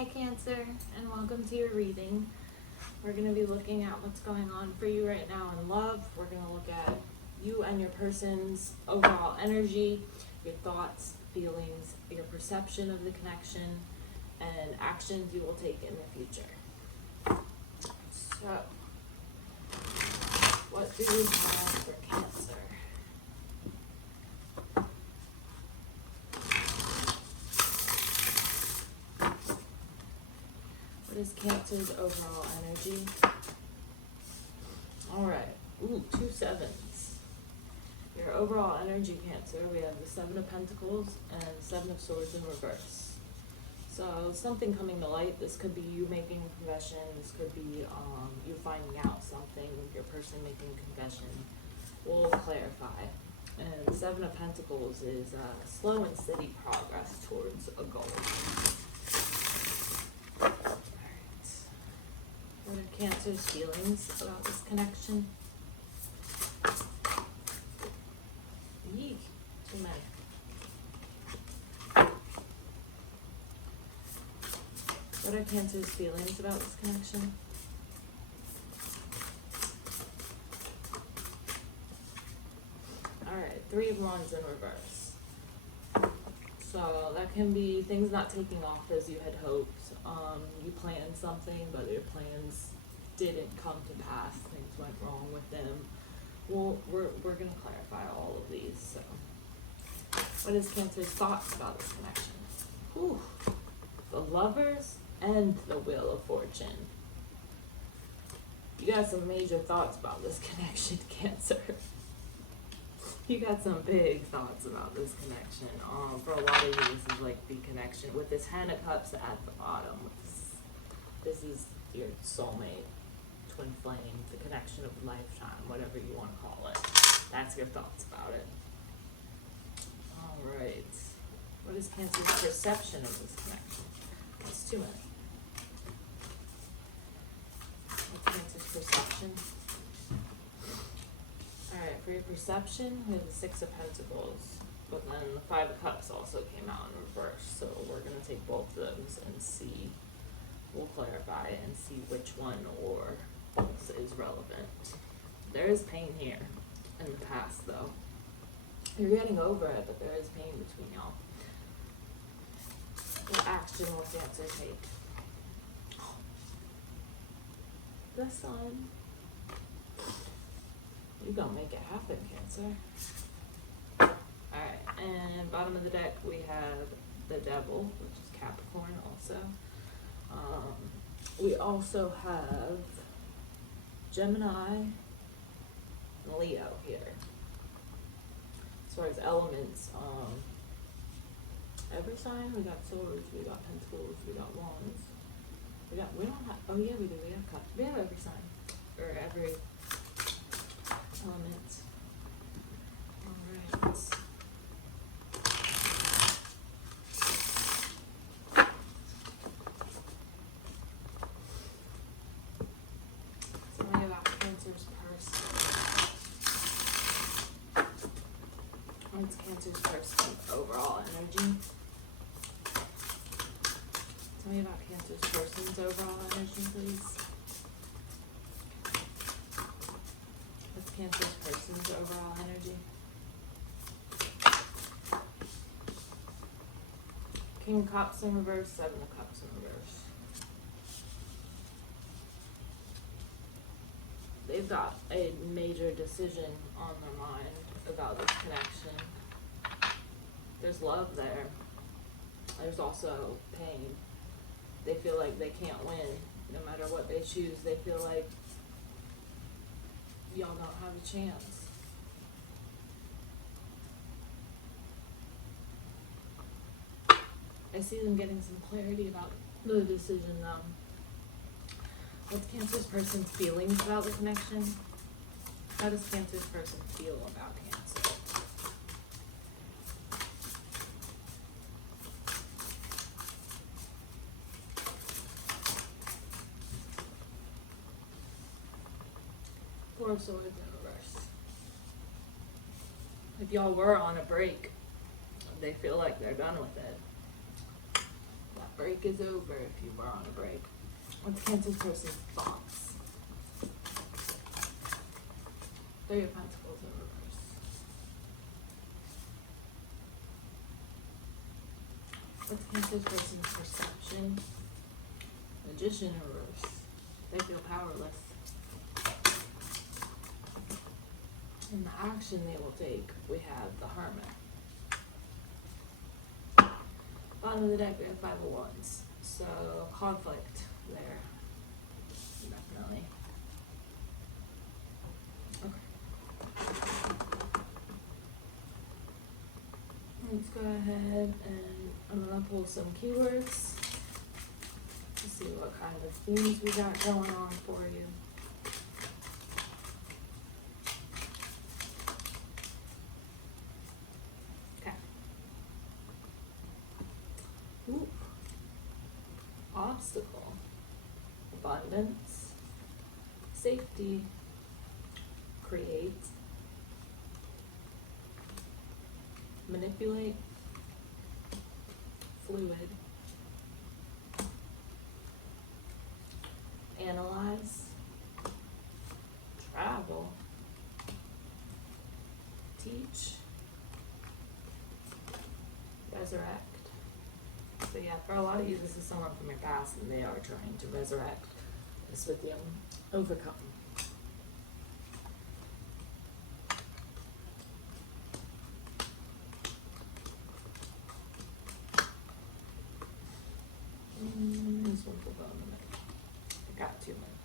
Hi Cancer, and welcome to your reading. We're going to be looking at what's going on for you right now in love. We're going to look at you and your person's overall energy, your thoughts, feelings, your perception of the connection, and actions you will take in the future. So, what do we have for Cancer? What is Cancer's overall energy? Alright, ooh, 2 sevens. Your overall energy, Cancer, we have the 7 of Pentacles and 7 of Swords in reverse. So something coming to light. This could be you making a confession. This could be you finding out something, your person making a confession. We'll clarify. And 7 of Pentacles is slow and steady progress towards a goal. What are Cancer's feelings about this connection? Yee, too many. What are Cancer's feelings about this connection? Alright, 3 of Wands in reverse. So that can be things not taking off as you had hoped. You planned something, but your plans didn't come to pass. Things went wrong with them. Well, we're going to clarify all of these. So, what is Cancer's thoughts about this connection? Whew. The Lovers and the Wheel of Fortune. You got some major thoughts about this connection, Cancer. You got some big thoughts about this connection. For a lot of you, this is like the connection with this Hand of Cups at the bottom. This is your soulmate, twin flame, the connection of lifetime, whatever you want to call it. That's your thoughts about it. All right. What is Cancer's perception of this connection? That's too many. What's Cancer's perception? Alright, for your perception, we have the 6 of Pentacles, but then the 5 of Cups also came out in reverse, so we're going to take both of those and see, we'll clarify and see which one or both is relevant. There is pain here in the past, though. You're getting over it, but there is pain between y'all. What action will Cancer take? The Sun. You're gonna make it happen, Cancer. Alright, and bottom of the deck we have the Devil, which is Capricorn also. We also have Gemini and Leo here. As far as elements, every sign, we got Swords, we got Pentacles, we got Wands. We don't have, oh yeah we do, we have Cups. We have every sign, or every elements. Alright. Tell me about Cancer's person. What's Cancer's person's overall energy? Tell me about Cancer's person's overall energy, please. Cancer's person's overall energy. King of Cups in reverse, 7 of Cups in reverse. They've got a major decision on their mind about this connection. There's love there. There's also pain. They feel like they can't win. No matter what they choose, they feel like y'all don't have a chance. I see them getting some clarity about the decision though. What's Cancer's person's feelings about the connection? How does Cancer's person feel about Cancer? Four of Swords in reverse. If y'all were on a break, they feel like they're done with it. That break break is over if you were on a break. What's Cancer's person's thoughts? Three of Pentacles in reverse. What's Cancer's person's perception? Magician in reverse. They feel powerless. In the action they will take, we have the Hermit. Bottom of the deck, we have Five of Wands. So, conflict there. Definitely. Okay. Let's go ahead and I'm going to pull some keywords to see what kind of themes we got going on for you. Obstacle, abundance, safety, create, manipulate, fluid, analyze, travel, teach, resurrect. So yeah, for a lot of you, this is someone from your past and they are trying to resurrect this with you, overcome. This one will go in the middle. I got too many.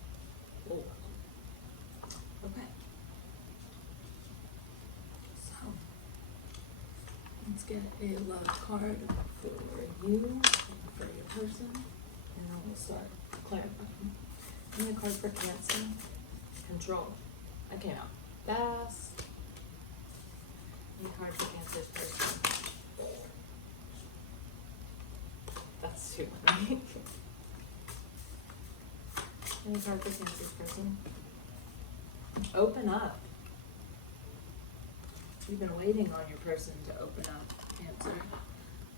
Oh. Okay. So, let's get a love card for you and for your person, and then we'll start clarifying. And the card for Cancer, control. I came out fast. And the card for Cancer's person. That's too many. And the card for Cancer's person. Open up. You've been waiting on your person to open up, Cancer.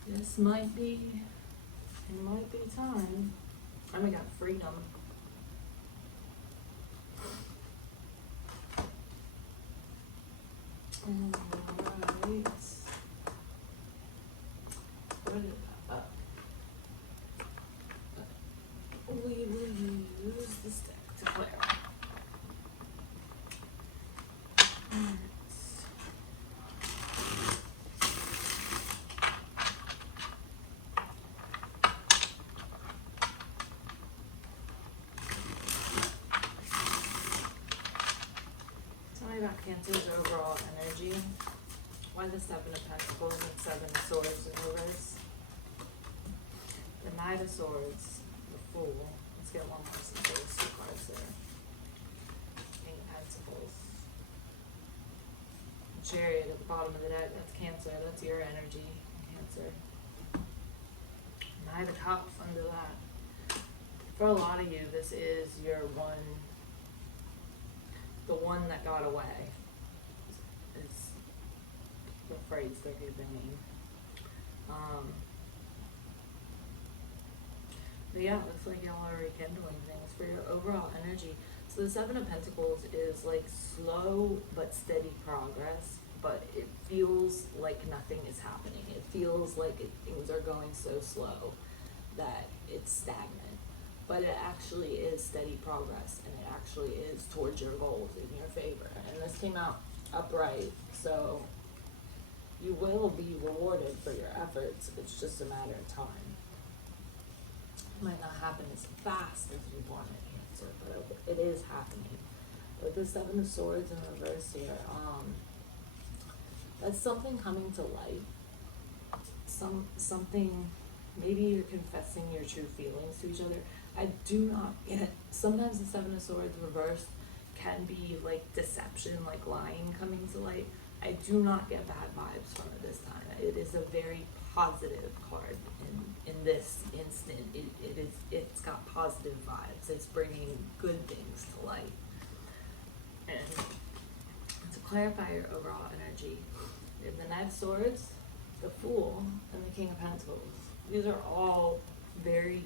This might be, it might be time. And we got freedom. Alright. What is that up? We will use this deck to clarify. About Cancer's overall energy. Why the Seven of Pentacles and Seven of Swords in reverse? The Knight of Swords, the Fool. Let's get one more of those two cards there. King of Pentacles. The Chariot at the bottom of the deck, that's Cancer. That's your energy, Cancer. Knight of Cups under that. For a lot of you, this is your one. The one that got away is the phrase they're giving. But yeah, looks like y'all are rekindling things for your overall energy. So the Seven of Pentacles is like slow but steady progress, but it feels like nothing is happening. It feels like things are going so slow that it's stagnant. But it actually is steady progress, and it actually is towards your goals in your favor. And this came out upright, so you will be rewarded for your efforts. It's just a matter of time. It might not happen as fast as you want it, Cancer, but it is happening. With the Seven of Swords in reverse here, that's something coming to light. Something, maybe you're confessing your true feelings to each other. I do not get, sometimes the Seven of Swords reversed can be like deception, like lying coming to light. I do not get bad vibes from it this time. It is a very positive card in this instant. It's got positive vibes. It's bringing good things to light. And to clarify your overall energy, in the Knight of Swords, the Fool, and the King of Pentacles. These are all very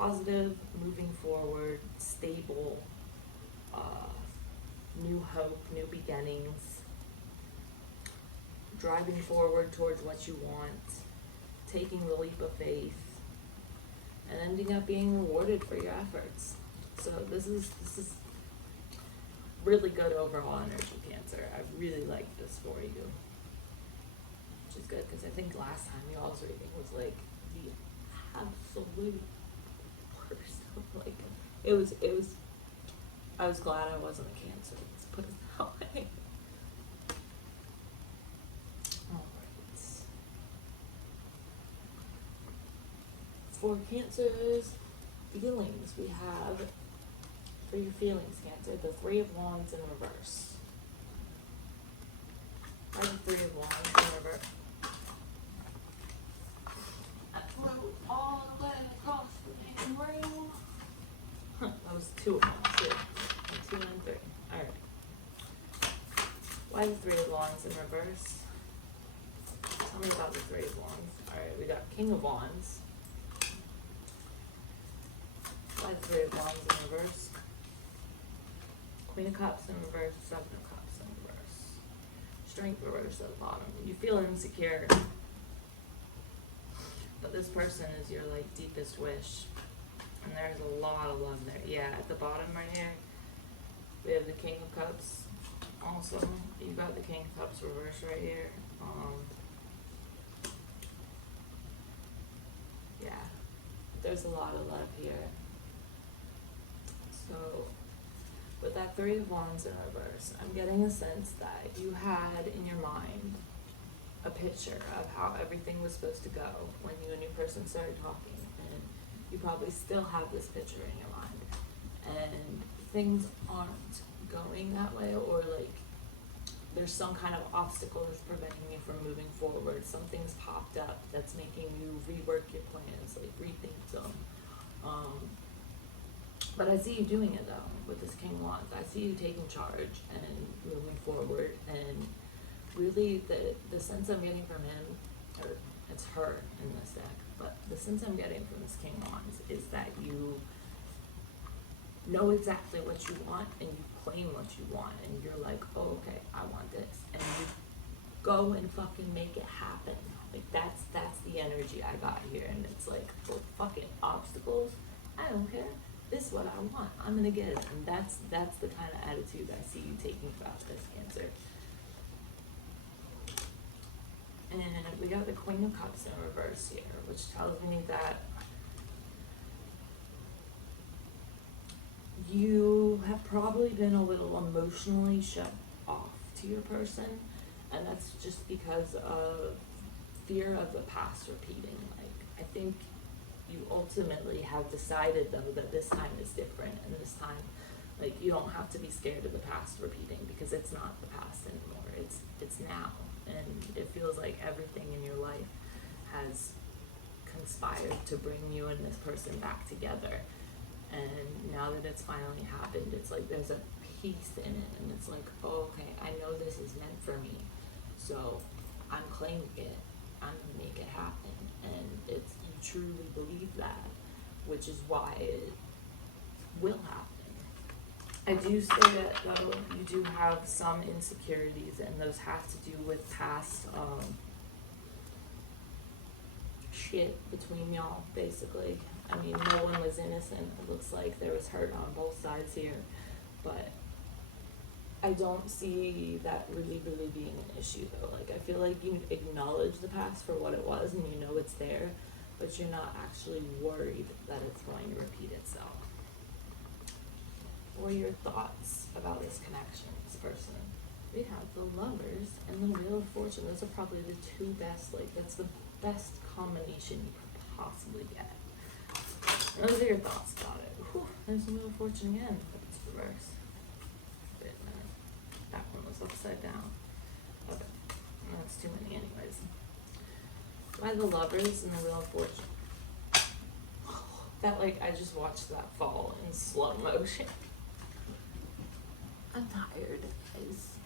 positive, moving forward, stable, new hope, new beginnings, driving forward towards what you want, taking the leap of faith, and ending up being rewarded for your efforts. So this is really good overall energy, Cancer. I really like this for you, which is good because I think last time y'all's reading was like the absolute worst. Like it was. I was glad I wasn't a Cancer. Let's put it that way. All right. For Cancer's feelings, we have, for your feelings, Cancer, the Three of Wands in reverse. Why the Three of Wands in reverse? I flew all the way across the main room. That was two of Wands, too. And 2 and 3. Alright. Why the Three of Wands in reverse? Tell me about the Three of Wands. Alright, we got King of Wands. Why the Three of Wands in reverse? Queen of Cups in reverse, Seven of Cups in reverse. Strength reverse at the bottom. You feel insecure. But this person is your like deepest wish. And there's a lot of love there. Yeah, at the bottom right here, we have the King of Cups. Also, you got the King of Cups reverse right here. Yeah, there's a lot of love here. So, with that Three of Wands in reverse, I'm getting a sense that you had in your mind a picture of how everything was supposed to go when you and your person started talking, and you probably still have this picture in your mind, and things aren't going that way, or like there's some kind of obstacle that's preventing you from moving forward. Something's popped up that's making you rework your plans, like rethink them. But I see you doing it though with this King of Wands. I see you taking charge and moving forward, and really the sense I'm getting from him, or it's her in this deck, but the sense I'm getting from this King of Wands is that you know exactly what you want and you claim what you want, and you're like, oh, okay, I want this, and you go and fucking make it happen. Like that's the energy I got here, and it's like, well, fucking obstacles, I don't care. This is what I want. I'm gonna get it, and that's the kind of attitude I see you taking throughout this, Cancer. And we got the Queen of Cups in reverse here, which tells me that you have probably been a little emotionally shut off to your person, and that's just because of fear of the past repeating. Like, I think you ultimately have decided though that this time is different, and this time, like, you don't have to be scared of the past repeating, because it's not the past anymore. It's now, and it feels like everything in your life has conspired to bring you and this person back together. And now that it's finally happened, it's like there's a peace in it, and it's like, oh, okay, I know this is meant for me, so I'm claiming it. I'm gonna make it happen, and it's, you truly believe that, which is why it will happen. I do say that though, you do have some insecurities, and those have to do with past shit between y'all, basically. I mean, no one was innocent. It looks like there was hurt on both sides here, but I don't see that really being an issue though. Like, I feel like you acknowledge the past for what it was, and you know it's there, but you're not actually worried that it's going to repeat itself. What are your thoughts about this connection, this person? We have the Lovers and the Wheel of Fortune. Those are probably the two best, like, that's the best combination you could possibly get. Those are your thoughts about it. Whew, there's the Wheel of Fortune again, but it's reversed. Wait a minute. That one was upside down. Okay, that's too many anyways. Why the Lovers and the Wheel of Fortune? That, like, I just watched that fall in slow motion. I'm tired, guys.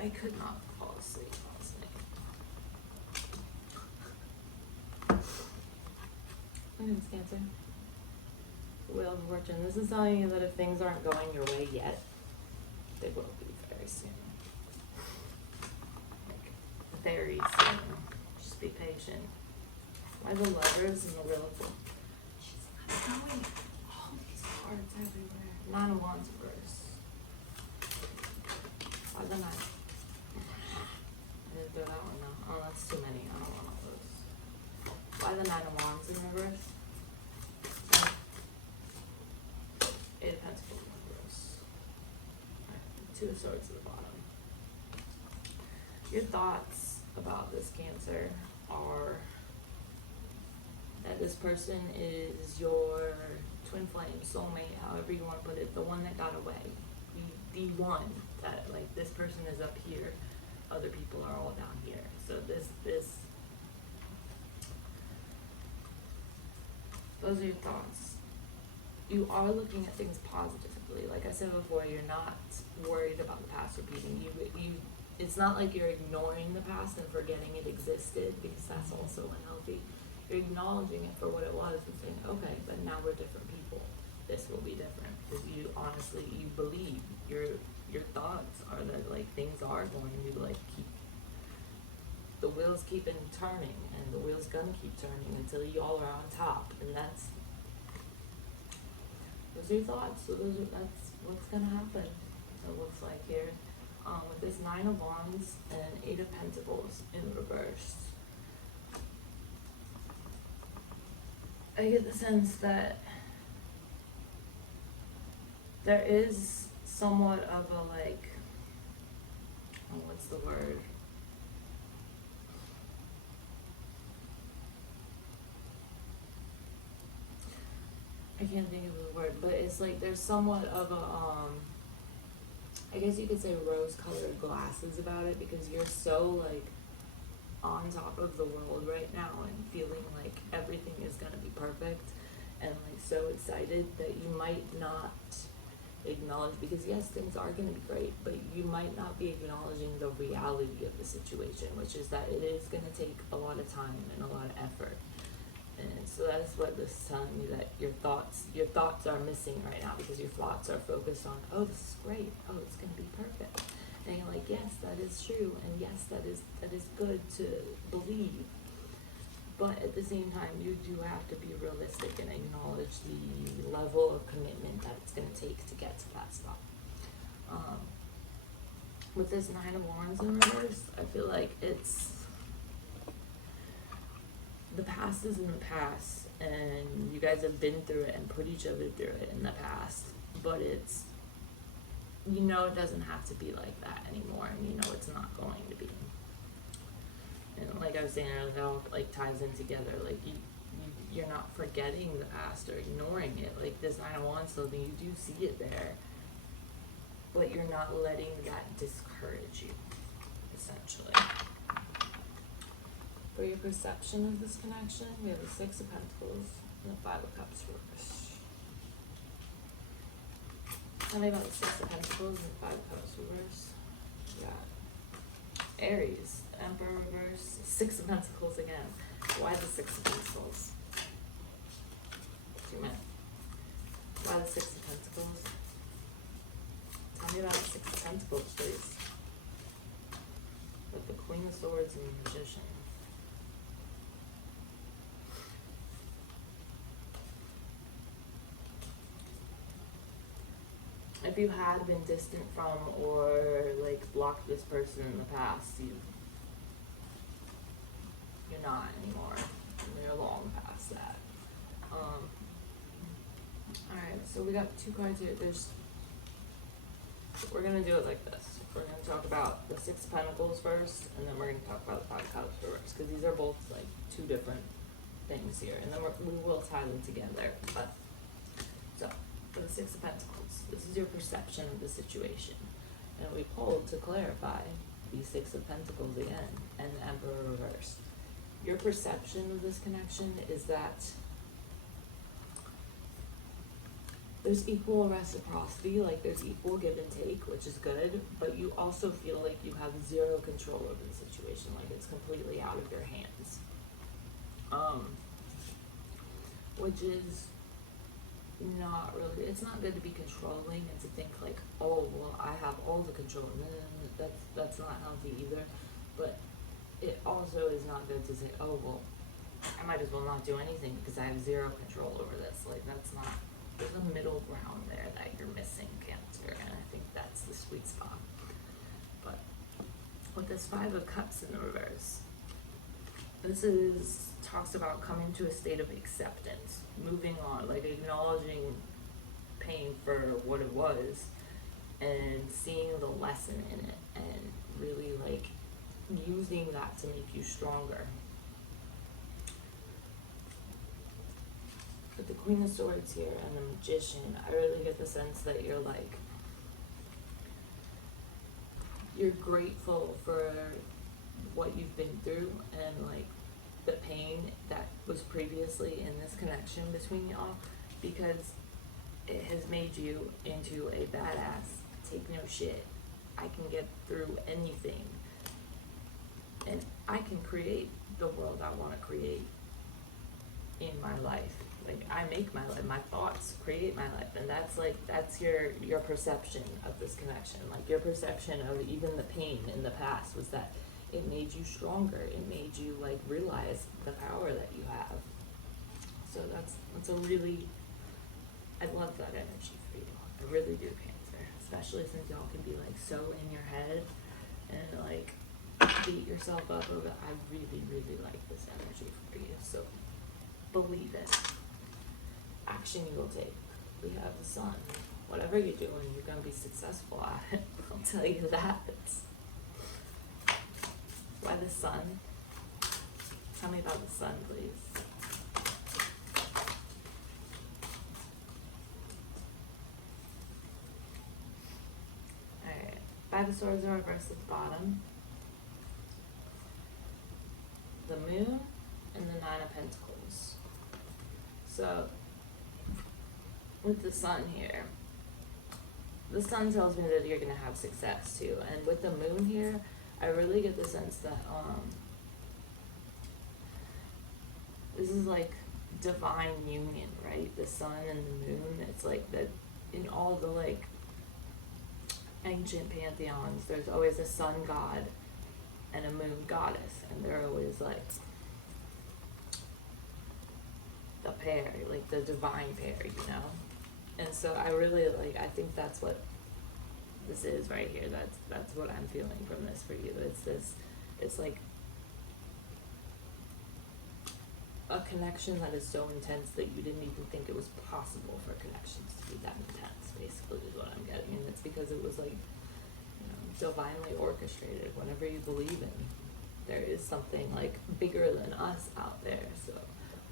I could not fall asleep last night. My name's Cancer. Wheel of Fortune. This is telling you that if things aren't going your way yet, they will be very soon. Like, very soon. Just be patient. Why the Lovers and the Wheel of Fortune? She's throwing all these cards everywhere. 9 of Wands reverse. Why the 9? I didn't throw that one now. Oh, that's too many. I don't want all those. Why the 9 of Wands in reverse? 8 of Pentacles in reverse. Right. 2 of Swords at the bottom. Your thoughts about this Cancer are that this person is your twin flame, soulmate, however you want to put it, the one that got away. The one that, like, this person is up here, other people are all down here. So those are your thoughts. You are looking at things positively. Like I said before, you're not worried about the past repeating. It's not like you're ignoring the past and forgetting it existed, because that's also unhealthy. You're acknowledging it for what it was and saying, okay, but now we're different people. This will be different, because you honestly, you believe, your thoughts are that, like, things are going to, like, keep, the wheels keeping turning, and the wheel's gonna keep turning until y'all are on top, and those are your thoughts. So that's what's gonna happen. It looks like here, with this 9 of Wands and 8 of Pentacles in reverse. I get the sense that there is somewhat of a, like, oh, what's the word? I can't think of the word, but it's like there's somewhat of a, I guess you could say rose-colored glasses about it, because you're so, like, on top of the world right now and feeling like everything is gonna be perfect, and, like, so excited that you might not acknowledge, because yes, things are gonna be great, but you might not be acknowledging the reality of the situation, which is that it is gonna take a lot of time and a lot of effort. And so that's what this is telling you, that your thoughts are missing right now, because your thoughts are focused on, oh, this is great, oh, it's gonna be perfect. And you're like, yes, that is true, and yes, that is good to believe. But at the same time, you do have to be realistic and acknowledge the level of commitment that it's gonna take to get to that spot. With this 9 of Wands in reverse, I feel like it's, the past is in the past, and you guys have been through it and put each other through it in the past, but it's, you know, it doesn't have to be like that anymore, and you know it's not going to be. And like I was saying earlier, it all, like, ties in together. Like, you're not forgetting the past or ignoring it. Like, this 9 of Wands, so you do see it there, but you're not letting that discourage you, essentially. For your perception of this connection, we have the 6 of Pentacles and the 5 of Cups reversed. Tell me about the 6 of Pentacles and the 5 of Cups reversed. We got Aries, Emperor reverse, 6 of Pentacles again. Why the 6 of Pentacles? 2 minutes. Why the 6 of Pentacles? Tell me about the 6 of Pentacles, please. With the Queen of Swords and the Magician. If you had been distant from or, like, blocked this person in the past, you're not anymore. You're long past that. Alright, so we got 2 cards here. We're gonna do it like this. We're gonna talk about the 6 of Pentacles first, and then we're gonna talk about the 5 of Cups reversed, because these are both, like, 2 different things here, and then we will tie them together. But so, for the 6 of Pentacles, this is your perception of the situation, and we pulled to clarify the 6 of Pentacles again and the Emperor reversed. Your perception of this connection is that there's equal reciprocity, like there's equal give and take, which is good, but you also feel like you have zero control over the situation, like it's completely out of your hands. Which is not really, it's not good to be controlling and to think like, oh, well, I have all the control. No, no, no, that's not healthy either. But it also is not good to say, oh, well, I might as well not do anything because I have zero control over this. Like, that's not, there's a middle ground there that you're missing, Cancer, and I think that's the sweet spot. But with this Five of Cups in the reverse, this is talks about coming to a state of acceptance, moving on, like acknowledging pain for what it was and seeing the lesson in it and really like using that to make you stronger. With the Queen of Swords here and the Magician, I really get the sense that you're like, you're grateful for what you've been through and like the pain that was previously in this connection between y'all, because it has made you into a badass, take no shit, I can get through anything, and I can create the world I want to create in my life. Like, I make my life, my thoughts create my life, and that's your perception of this connection. Like, your perception of even the pain in the past was that it made you stronger. It made you like realize the power that you have. So that's a really, I love that energy for you. I really do, Cancer. Especially since y'all can be like so in your head and like beat yourself up over it. I really, really like this energy for you. So believe it. Action you will take. We have the Sun. Whatever you're doing, you're gonna be successful at it. I'll tell you that. Why the Sun? Tell me about the Sun, please. Alright. Five of Swords in reverse at the bottom. The Moon and the Nine of Pentacles. So, with the Sun here, the Sun tells me that you're going to have success too. And with the Moon here, I really get the sense that this is like divine union, right? The Sun and the Moon. It's like that in all the like ancient pantheons, there's always a Sun god and a Moon goddess, and they're always like the pair, like the divine pair, you know? And so I really like, I think that's what this is right here. That's what I'm feeling from this for you. It's like a connection that is so intense that you didn't even think it was possible for connections to be that intense, basically, is what I'm getting. And it's because it was like, you know, divinely orchestrated. Whatever you believe in, there is something like bigger than us out there. So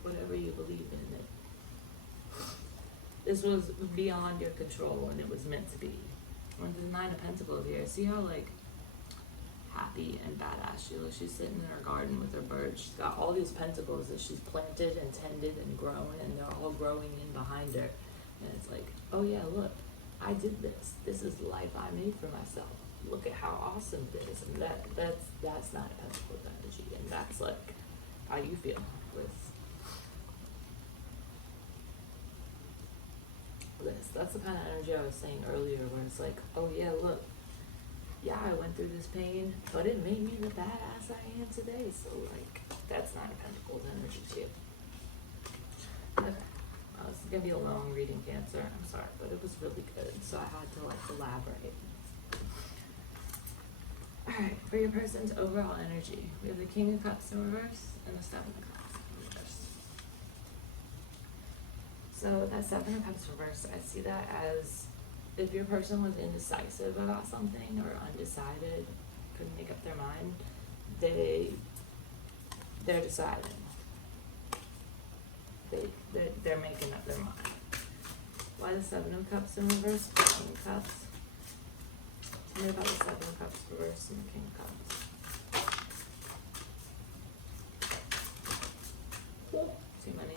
whatever you believe in, this was beyond your control and it was meant to be. When the Nine of Pentacles here, see how like happy and badass she looks? She's sitting in her garden with her birds. She's got all these pentacles that she's planted and tended and grown, and they're all growing in behind her. And it's like, oh yeah, look, I did this. This is the life I made for myself. Look at how awesome it is. And that's Nine of Pentacles energy, and that's like how you feel with this. That's the kind of energy I was saying earlier, where it's like, oh yeah, look, yeah, I went through this pain, but it made me the badass I am today. So like, that's Nine of Pentacles energy too. Okay, well, this is gonna be a long reading, Cancer. I'm sorry, but it was really good, so I had to like elaborate. All right, for your person's overall energy, we have the King of Cups in reverse and the Seven of Cups in reverse. So that Seven of Cups reverse, I see that as if your person was indecisive about something or undecided, couldn't make up their mind, they're deciding. They're making up their mind. Why the Seven of Cups in reverse? King of Cups. Tell me about the Seven of Cups reverse and the King of Cups. Too many.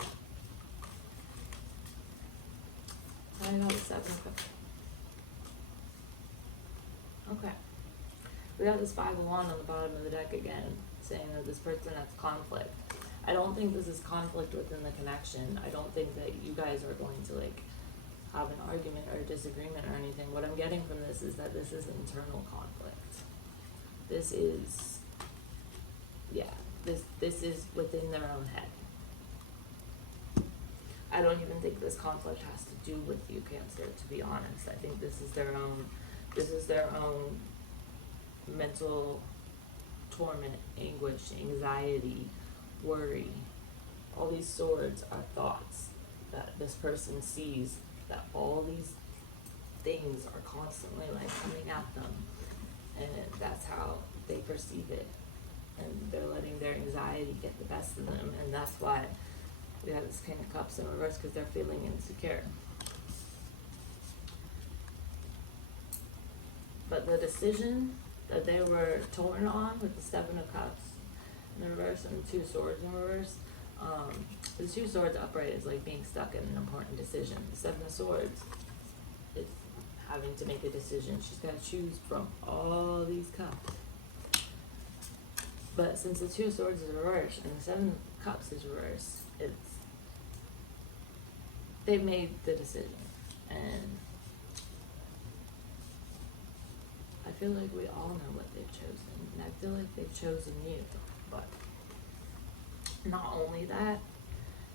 Tell me about the Seven of Cups. Okay. We got this 5 of Wands on the bottom of the deck again, saying that this person has conflict. I don't think this is conflict within the connection. I don't think that you guys are going to like have an argument or a disagreement or anything. What I'm getting from this is that this is internal conflict. This is, this is within their own head. I don't even think this conflict has to do with you, Cancer, to be honest. I think this is their own mental torment, anguish, anxiety, worry. All these swords are thoughts that this person sees, that all these things are constantly like coming at them, and that's how they perceive it, and they're letting their anxiety get the best of them, and that's why we have this King of Cups in reverse, because they're feeling insecure. But the decision that they were torn on with the Seven of Cups in the reverse and the Two Swords in reverse, the Two Swords upright is like being stuck in an important decision. The Seven of Swords is having to make a decision. She's got to choose from all these cups. But since the Two Swords is reversed and the Seven of Cups is reversed, they've made the decision, and I feel like we all know what they've chosen, and I feel like they've chosen you. But not only that,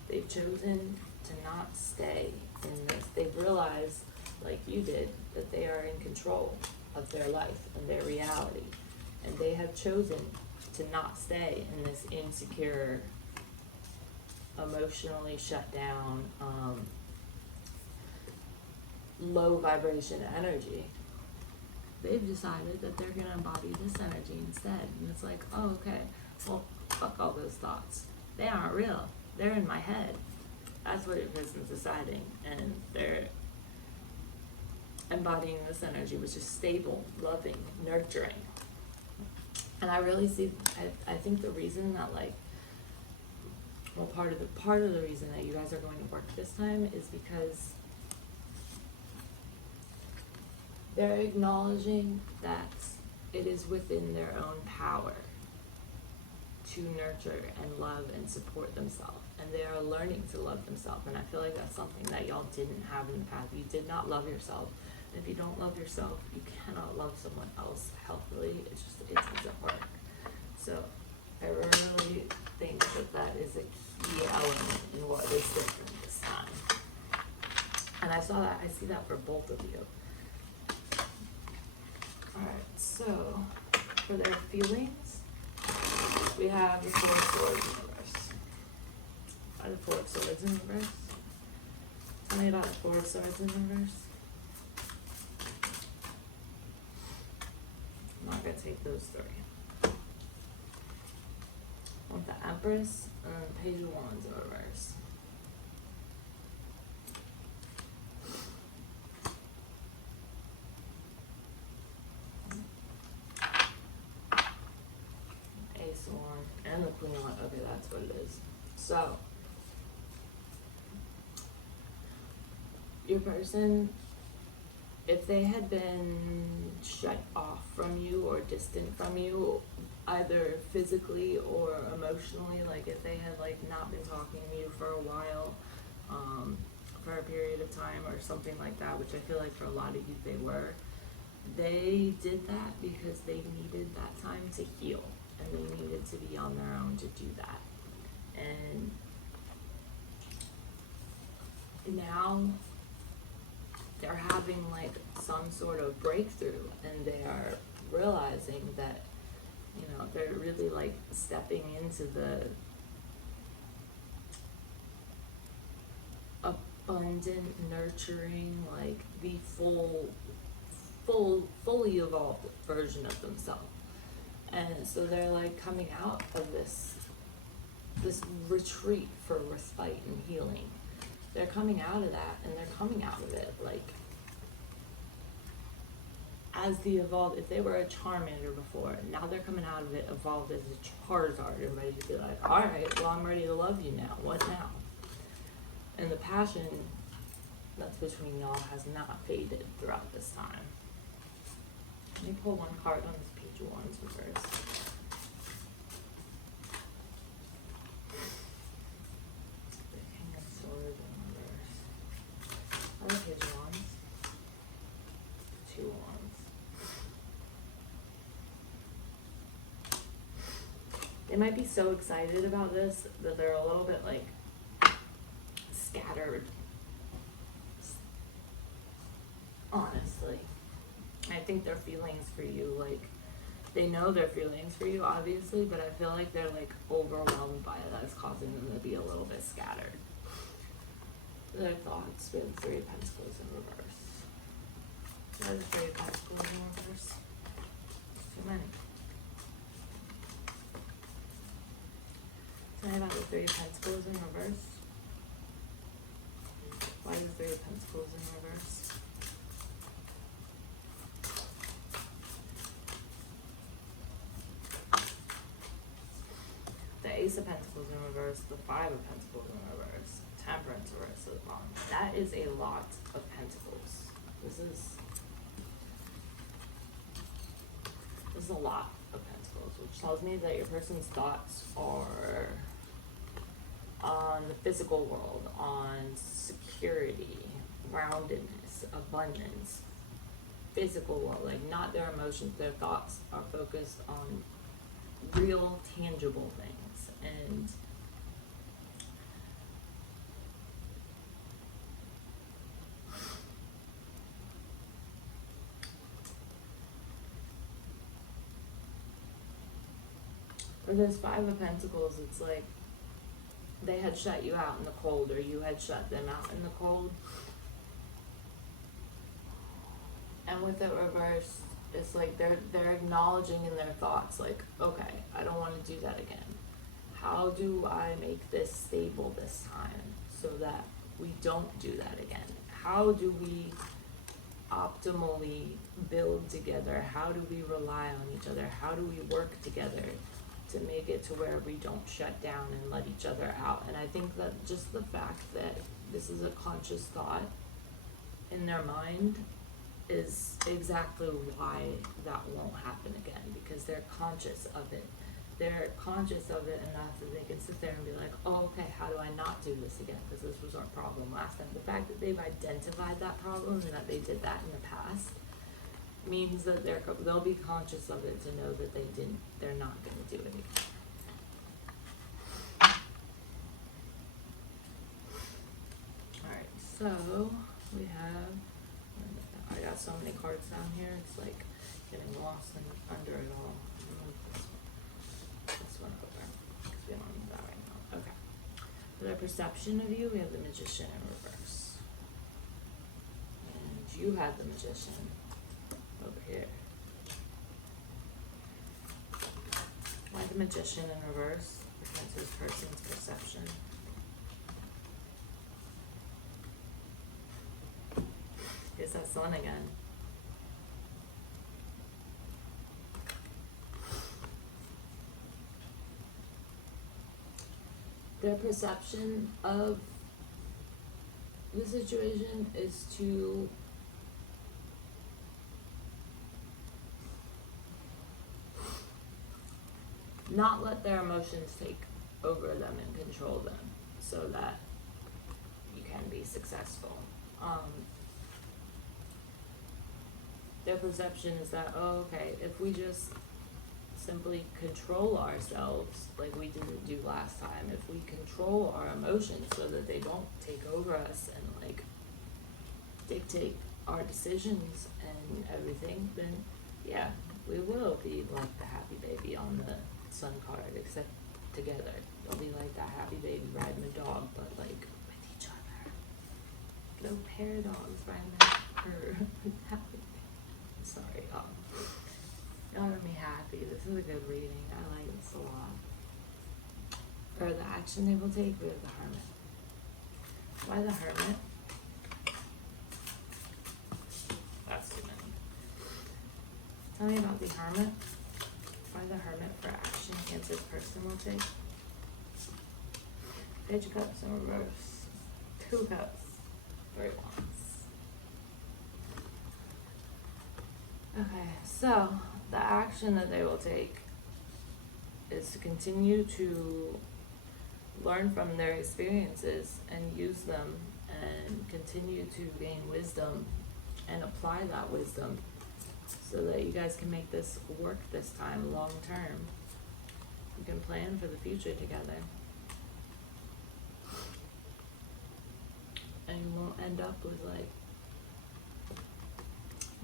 they've chosen to not stay in this. They've realized, like you did, that they are in control of their life and their reality, and they have chosen to not stay in this insecure, emotionally shut down, low vibration energy. They've decided that they're going to embody this energy instead. And it's like, oh, okay, well, fuck all those thoughts. They aren't real. They're in my head. That's what your person's deciding. And they're embodying this energy, which is stable, loving, nurturing. And I really see, I think the reason that, like, well, part of the reason that you guys are going to work this time is because they're acknowledging that it is within their own power to nurture and love and support themselves. And they are learning to love themselves. And I feel like that's something that y'all didn't have in the past. You did not love yourself. And if you don't love yourself, you cannot love someone else healthily. It doesn't work. So I really think that is a key element in what is different this time. And I see that for both of you. Alright, so for their feelings, we have the Four of Swords in reverse. Are the Four of Swords in reverse? Tell me about the Four of Swords in reverse. I'm not going to take those three. I want the Empress and then the Page of Wands in reverse. Ace of Wands and the Queen of Wands. Okay, that's what it is. So, your person, if they had been shut off from you or distant from you, either physically or emotionally, like if they had like not been talking to you for a while, for a period of time or something like that, which I feel like for a lot of you they did that because they needed that time to heal, and they needed to be on their own to do that. And now they're having like some sort of breakthrough, and they are realizing that, you know, they're really like stepping into the abundant, nurturing, like the fully evolved version of themselves. And so they're like coming out of this retreat for respite and healing. They're coming out of that, and they're coming out of it like as the evolved. If they were a Charmander before, now they're coming out of it evolved as a Charizard and ready to be like, alright, well, I'm ready to love you now. What now? And the passion that's between y'all has not faded throughout this time. Let me pull one card on this Page of Wands reverse. The King of Swords in reverse. I love Page of They might be so excited about this that they're a little bit like scattered. Honestly, I think their feelings for you, like, they know their feelings for you, obviously, but I feel like they're like overwhelmed by it. That's causing them to be a little bit scattered. Their thoughts with 3 of Pentacles in reverse. Why is 3 of Pentacles in reverse? Too many. Tell me about the 3 of Pentacles in reverse. Why is 3 of Pentacles in reverse? The Ace of Pentacles in reverse, the 5 of Pentacles in reverse, Temperance reverse at the bottom. That is a lot of pentacles. This is a lot of pentacles, which tells me that your person's thoughts are on the physical world, on security, groundedness, abundance, physical world, like not their emotions. Their thoughts are focused on real, tangible things. And for this 5 of Pentacles, it's like they had shut you out in the cold, or you had shut them out in the cold. And with it reversed, it's like they're acknowledging in their thoughts, like, okay, I don't want to do that again. How do I make this stable this time so that we don't do that again? How do we optimally build together? How do we rely on each other? How do we work together to make it to where we don't shut down and let each other out? And I think that just the fact that this is a conscious thought in their mind is exactly why that won't happen again, because they're conscious of it. They're conscious of it enough that they can sit there and be like, oh, okay, how do I not do this again? Because this was our problem last time. The fact that they've identified that problem and that they did that in the past means that they'll be conscious of it to know that they're not going to do it again. Alright, so we have, I got so many cards down here, it's like getting lost under it all. This one over, because we don't need that right now. Okay. For their perception of you, we have the Magician in reverse. And you have the Magician over here. Why the Magician in reverse? Refers to this person's perception. Here's that sun again. Their perception of the situation is to not let their emotions take over them and control them so that you can be successful. Their perception is that, oh, okay, if we just simply control ourselves like we didn't do last time, if we control our emotions so that they don't take over us and like dictate our decisions and everything, then yeah, we will be like the happy baby on the sun card, except together. They'll be like that happy baby riding a dog, but like with each other. No pair dogs riding her happy. Sorry, y'all made me happy. This is a good reading. I like this a lot. For the action they will take, we have the Hermit. Why the Hermit? That's too many. Tell me about the Hermit. Why the Hermit for action Cancer's person will take? Page of Cups in reverse. 2 cups. 3 wands. Okay, so the action that they will take is to continue to learn from their experiences and use them and continue to gain wisdom and apply that wisdom so that you guys can make this work this time long term. You can plan for the future together. And you won't end up with like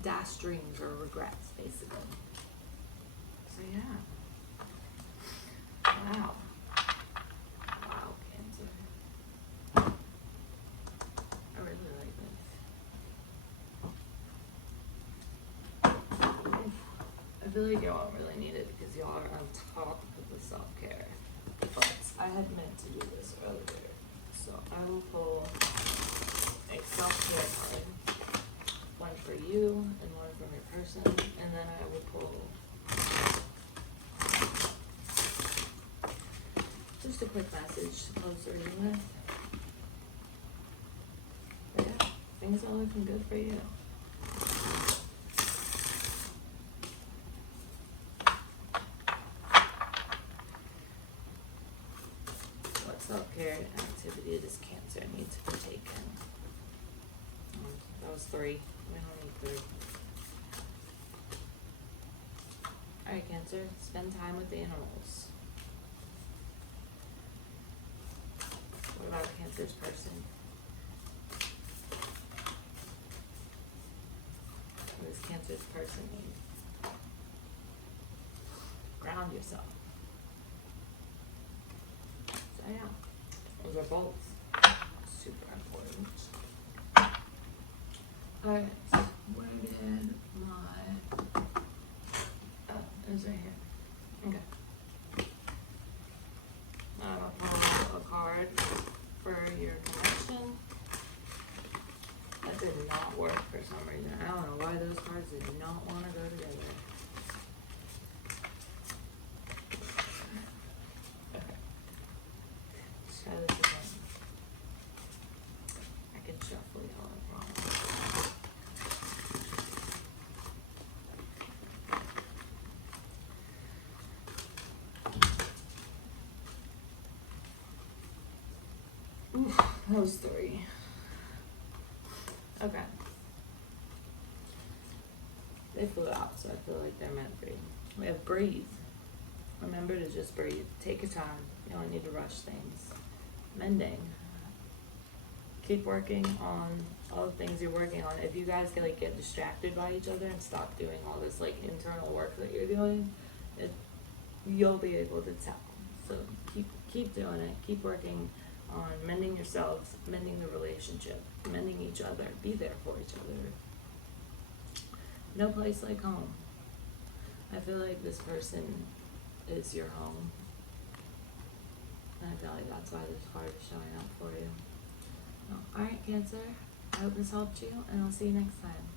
dashed dreams or regrets, basically. So yeah. Wow. Wow, Cancer. I really like this. I feel like y'all don't really need it because y'all are on top of the self-care. But I had meant to do this earlier. So I will pull a self-care card. One for you and one from your person. And then I will pull just a quick message to close the reading with. But yeah, things are looking good for you. What self-care activity does Cancer need to partake in? That was 3. We don't need 3. Alright, Cancer, spend time with the animals. What about Cancer's person? What does Cancer's person need? Ground yourself. So yeah, those are both super important. Alright, where did my... Oh, it was right here. Okay. I'll pull a card for your connection. That did not work for some reason. I don't know why those cards did not want to go together. Okay. Let's try this again. I can shuffle y'all, I promise. Oof, that was 3. Okay. They flew out, so I feel like they're meant for you. We have breathe. Remember to just breathe. Take your time. You don't need to rush things. Mending. Keep working on all the things you're working on. If you guys can like get distracted by each other and stop doing all this like internal work that you're doing, you'll be able to tell. So keep doing it. Keep working on mending yourselves, mending the relationship, mending each other. Be there for each other. No place like home. I feel like this person is your home. And I feel like that's why this card is showing up for you. Alright, Cancer. I hope this helped you, and I'll see you next time.